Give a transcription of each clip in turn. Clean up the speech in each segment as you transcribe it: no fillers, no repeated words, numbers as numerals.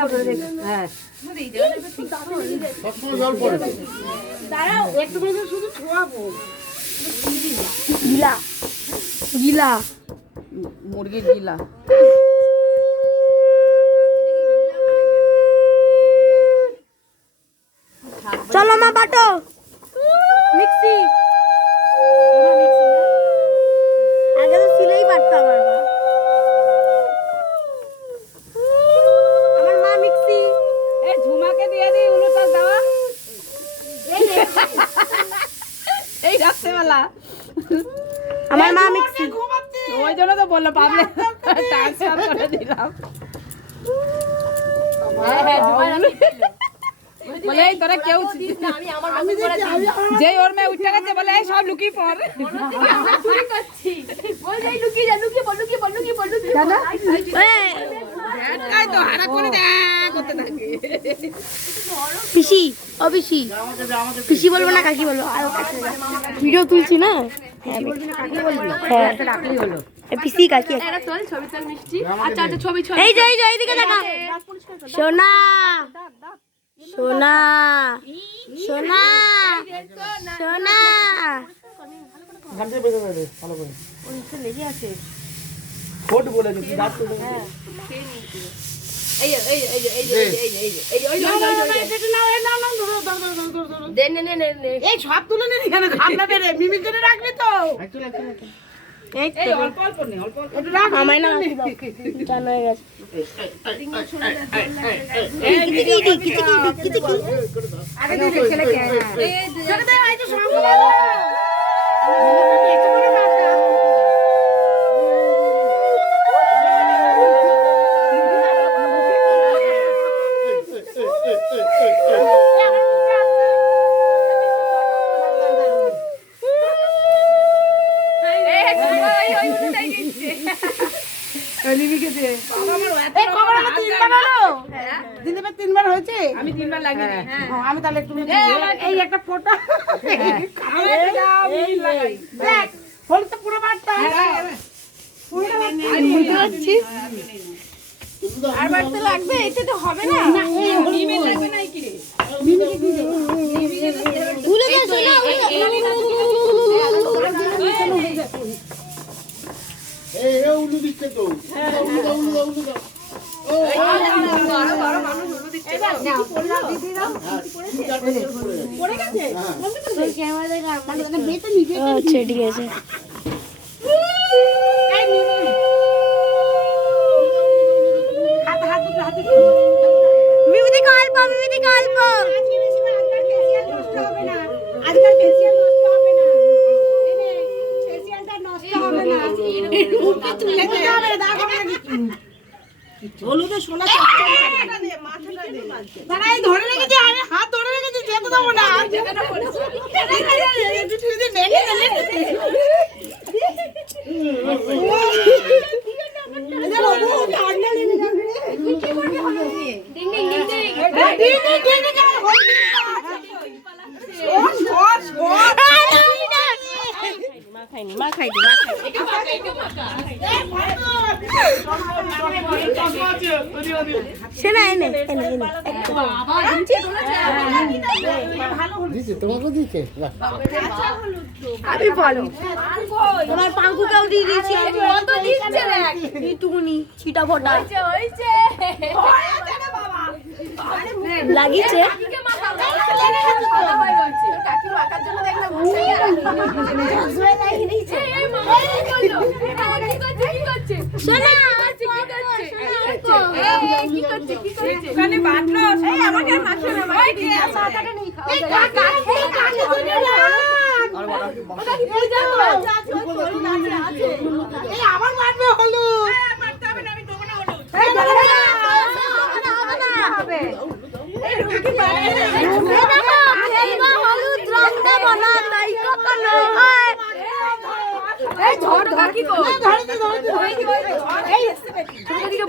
হ্যাঁ একটু করে শুধু ছোঁয়াবো। গিলা গিলা মুরগির গিলা চলো মা বাটো মিক্সি আগে তো সিলেই বাটতাম আমার মা মিক্সি এই ঝুমাকে দিয়ে দিই উলুটা দেওয়া এই রাত্রেবেলা আমার মা মিক্সি ওই জন্য তো বললো পাবলে ট্রান্সফার করে দিলাম। বলে এই তোরা কেউ যেই ওর মেয়ে উঠে গেছে বলে এই সব লুকিয়ে পড় পিসি ও পিসি পিসি বলবো না কাকি বলবো ভিডিও তুলছি না পিসি কাকি এই যে এইদিকে দেখা সোনা সোনা সোনা সোনা লেগে আছে ফোট বলে দিচ্ছি দাঁত তো এই সব তুলে নে এখানে ঘামনা বেরে মিমির জন্য রাখবি তো এই অল্প অল্প নে অল্প অল্প রাখ আমায় না জানা হয়ে গেছে আগে দিদি খেলে কে এই জগদে আই তো সঙ্গ তিনবার হয়েছে আমি তিনবার লাগিয়ে আমি তাহলে একটু এই একটা ফটো হল তো পুরো বাড়তা আর বাড়তে লাগবে এতে তো হবে না মিমি লাগবে না কি রে মিমিকে দিয়ে ভুলে গেছো না এই উলু দিচ্ছে তো উলু দাও আচ্ছা ঠিক আছে বিবিদি গল্প আজকাল ফেসিয়াল নষ্ট হবে না ফেসিয়ালটা নষ্ট হবে না তুলে হলুদে সোনা মাথাটা দে দাঁড়াই ধরে রেখেছি আমি হাত ধরে রেখেছি যেতে দেবো না যেটা বলেছি তুই নেলে মা খাইনি সেনা এনে তোমাকে দিচ্ছে আমি বলো তোমার পাঙ্কুকেও দিয়ে দিয়েছি এইটুকুনি ছিটা ফোটা লাগিয়েছে আমার মারবে হলু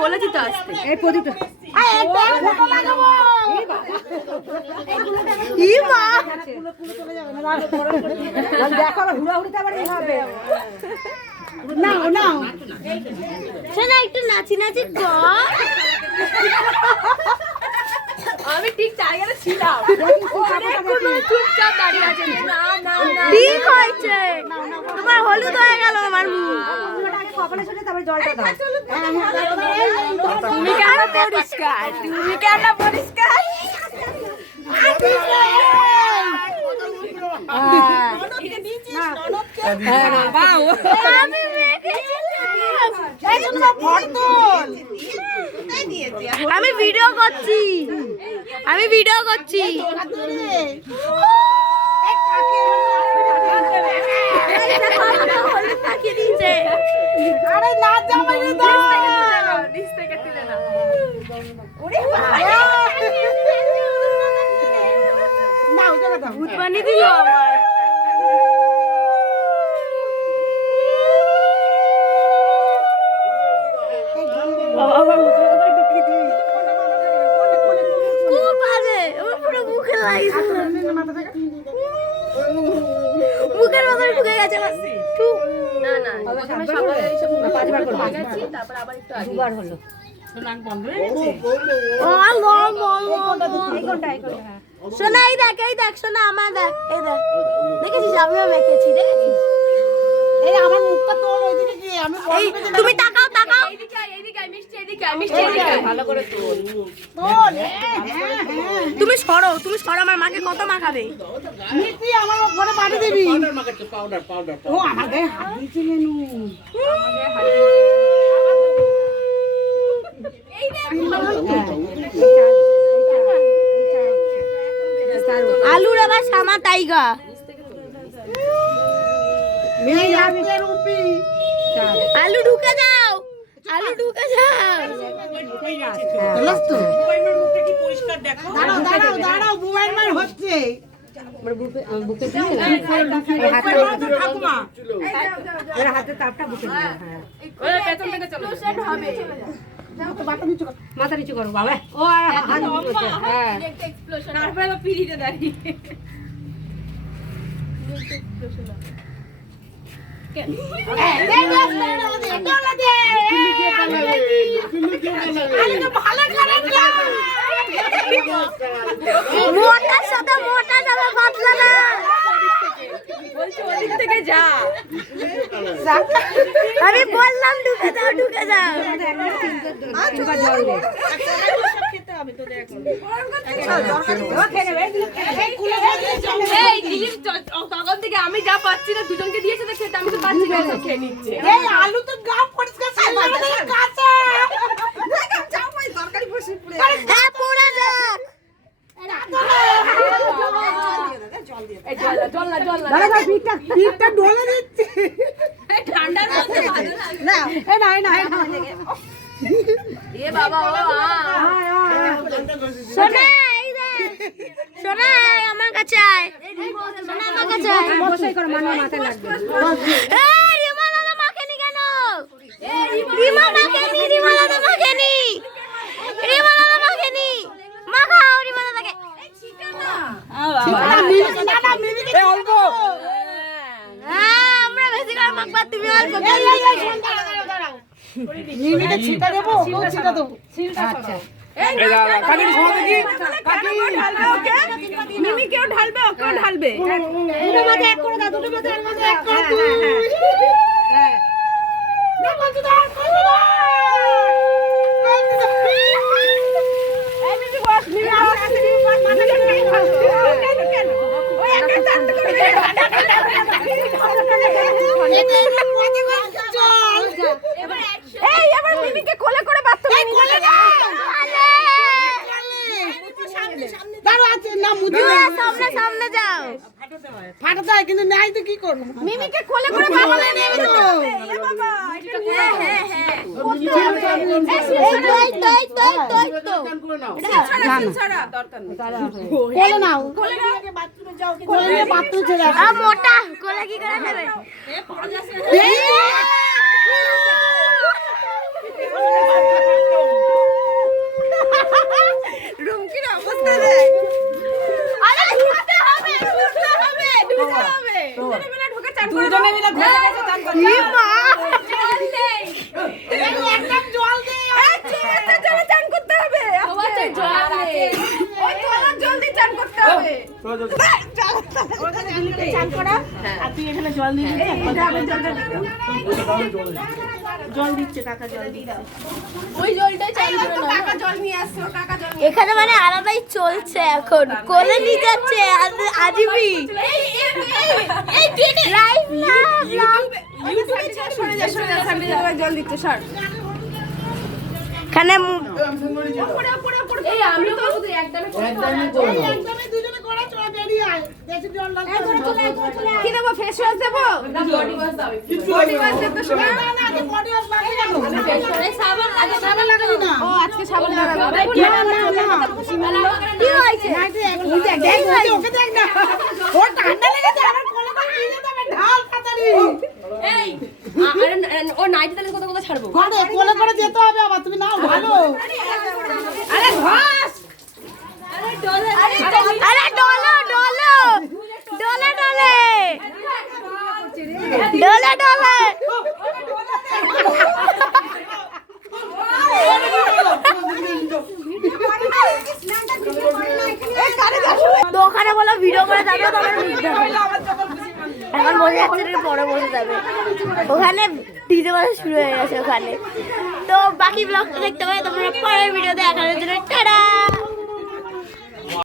বলেছি তো আসতে এই প্রদীপটা দেখো হুড়াহুড়িতে আবার হবে না একটু নাচি নাচি ঠিক হয়েছে, তোমার হলুদ হয়ে গেল আমার মুখ। তুমি কেন পরিষ্কার, তুমি কেন পরিষ্কার? আমি আমি ভিডিও করছি, আমি ভিডিও করছি। আরে না জামাই রে দাও না ওটা দাও ভূত বানিয়ে দিল আমার। খুব বাজে, আমার পুরো মুখে লাগিয়েছে, মুখের মধ্যে ঢুকে গেছে। না না, প্রথমে সকালে এইসব পাঁচবার করে গেছি, তারপর আবার একটু আগে দুবার হলো। শোনা এই দেখ, এই দেখ, শোনা আমার দেখ, এই দেখ, দেখেছিস আমিও মেখেছি, দেখেছিস? এই আমার মুখটা তোর ওইদিকে কি আমি তুমি তাকাও, তাকাও, এইদিকে আয়, এইদিকে আয়, মিষ্টি এদিকে আয়, মিষ্টি এদিকে আয়। ভালো করে তোল। তোর তুমি সরো, তুমি সরো, আমার মাকে কত মাখাবে? মিষ্টি আমার ঘরে পাঠিয়ে দিবি পাউডার মাখাচ্ছে, পাউডার পাউডার ও আমার গায়ে হাত দিয়েছে মেনু আলুর আবার সামা টাইগা। আলু ঢুকে যাও, আলু ঢুকে যাও। দাঁড়াও দাঁড়াও দাঁড়াও বুবাইর মার হচ্ছে ওই পেছন থেকে চলো। মাথা নিচু করো বাবা ও এক্সপ্লোশন। তারপরে আবার পিড়িতে দাঁড়িয়ে। মোটার সাথে মোটা যাবে, পাতলা না। বলছি ওদিক থেকে যা। আমি বললাম ঢুকে যাও, ঢুকে যাও। এই দিলীপ তখন থেকে আমি যা পাচ্ছি না, দুজনকে দিয়েছে তো খেতে, আমি তো পাচ্ছি না, সব খেয়ে নিচ্ছে। এই আলু তো গা পরিষ্কার কাঁচা তরকারি বসে পুড়ে হ্যাঁ, পুরা যাক। এই জল না, জল না, জল না। পিঠটা ডলে দিচ্ছে এই ঠান্ডার মধ্যে ভালো লাগে। না এ না এ না এ না এ বাবা ও সোনা এই দেখ, সোনা আমার কাছে আয়, সোনা আমার কাছে আয়। বসাই করে মানে মাথায় লাগবে এই রিমা দাদা মাখেনি কেন? রিমা মাখেনি, রিমা দাদা মাখেনি, রিমা দাদা মাখেনি। মাখাও রিমা দাদাকে। হ্যাঁ, আমরা বেশি করে মাখবা, তুমি অল্প করে। মিমিকে ছিটা দেবো ওকেও ছিটা দেবো আচ্ছা মিমি কেউ ঢালবে, ওকেও ঢালবে। দুটো মাথা এক করে দাও দুটো মাথা এক করে এক করে এবার মিমিকে কোলে করে বাথরুমে নিয়ে যাবে। সামনে সামনে যাও। ফাটাতে হয় কিন্তু নাই তো কি করবো মিমিকে কোলে করে বাথরুমে নিয়ে যাবে। এ বাবা, এটা হ্যাঁ হ্যাঁ হ্যাঁ। ছড়া দরকার নেই। কোলে নাও কোলে নাও। কোলে নিয়ে বাথরুম ছেড়ে আসো মোটা কোলে কি করে নেবে? রুমকির অবস্থা দেখ। আরে ঢুকতে হবে, ঢুকতে হবে, ঢুকতে হবে। দুজনে মিলে ঢুকে চান করে। দুজনে মিলে ঘুরে গেছে চান করে। কি মা, জল দেই। একদম জল দে এই চলে চান করতে হবে। জল আছে। ওই তোলা করতে হবে। চান করা আর তুই এখানে জল দিয়ে জল দিচ্ছে কাকা জল দিচ্ছে ওই জলটাই চাই করে নাও। কাকা জল নিয়ে আসছে, ও কাকা জল নিয়ে এখানে মানে আলাদাই চলছে এখন কোলে নিয়ে যাচ্ছে আজিবি লাইভ ইউটিউবে ছেড়ে সরে যা সামনে যাবে জল দিতে সর। এখানে এই আমি তো শুধু একদমই একদমই দুজনে করে চলে বেরিয়ে আয় দেখি জল লাগবে কি দেবো? ফেস ওয়াশ দেবো? বডি ওয়াশ দাও। বডি ওয়াশ দেব তো শোনা। না না আগে বডি ওয়াশ লাগে কেন সাবান আগে সাবান লাগাবি না ও আজকে সাবান লাগাবো। না কি হয়েছে দেখ ওকে দেখ না ও ঠান্ডা লেগেছে আমার কোলে করে নিয়ে যেতে হবে ঢাল তাড়াতাড়ি এই ও নাইটি তাহলে কত কত ছাড়বো? ঘরে কোলে করে যেতে হবে আবার তুমি নাও ভালো আরে ঘাস আরে ডলো ডলো ডলো ডলে ডলে ডলে তো ওখানে বলো ভিডিও করে যাবে তোমার এখন বসে যাচ্ছে পরে বসে যাবে ওখানে ডিজে বাজা শুরু হয়ে গেছে ওখানে তো বাকি ব্লগটা দেখতে পাবে তোমরা পরের ভিডিওতে দেখানোর জন্য টাটা।